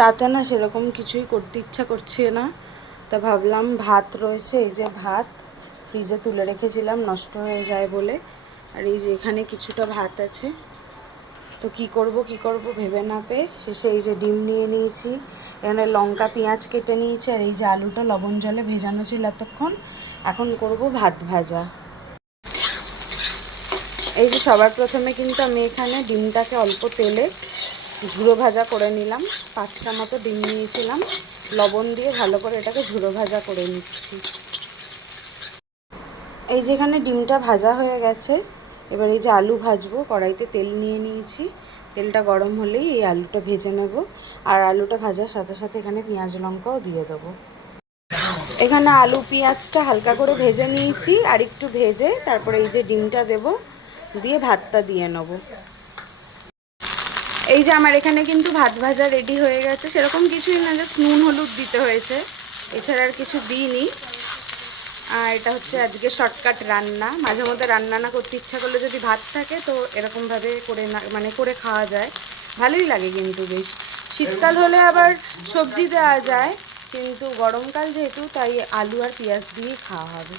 রাতে না সেরকম কিছুই করতে ইচ্ছা করছে না, তা ভাবলাম ভাত রয়েছে, এই যে ভাত ফ্রিজে তুলে রেখেছিলাম নষ্ট হয়ে যায় বলে, আর এই যে এখানে কিছুটা ভাত আছে। তো কি করব ভেবে না পেয়ে শেষে এই যে ডিম নিয়ে নিয়েছি, এখানে লঙ্কা পেঁয়াজ কেটে নিয়েছি, আর এই যে আলুটা লবণ জলে ভেজানো ছিল এতক্ষণ। এখন করব ভাত ভাজা। এই যে সবার প্রথমে কিন্তু আমি এখানে ডিমটাকে অল্প তেলে ঝুড়ো ভাজা করে নিলাম। 5টা মতো ডিম নিয়েছিলাম, লবণ দিয়ে ভালো করে এটাকে ঝুড়ো ভাজা করে নিচ্ছি। এই যেখানে ডিমটা ভাজা হয়ে গেছে, এবার এই যে আলু ভাজবো, কড়াইতে তেল নিয়ে নিয়েছি। তেলটা গরম হলেই এই আলুটা ভেজে নেব, আর আলুটা ভাজার সাথে সাথে এখানে পেঁয়াজ লঙ্কাও দিয়ে দেবো। এখানে আলু পেঁয়াজটা হালকা করে ভেজে নিয়েছি, আর একটু ভেজে তারপরে এই যে ডিমটা দেব, দিয়ে ভাতটা দিয়ে নেব। এই যে আমার এখানে কিন্তু ভাত ভাজা রেডি হয়ে গেছে, সেরকম কিছুই না, জাস্ট নুন হলুদ দিতে হয়েছে, এছাড়া আর কিছু দিইনি। আর এটা হচ্ছে আজকে শর্টকাট রান্না। মাঝে মধ্যে রান্না না করতে ইচ্ছা করলে যদি ভাত থাকে তো এরকমভাবে করে না মানে করে খাওয়া যায়, ভালোই লাগে কিন্তু বেশ। শীতকাল হলে আবার সবজি দেওয়া যায়, কিন্তু গরমকাল যেহেতু তাই আলু আর পেঁয়াজ দিয়েই খাওয়া হবে।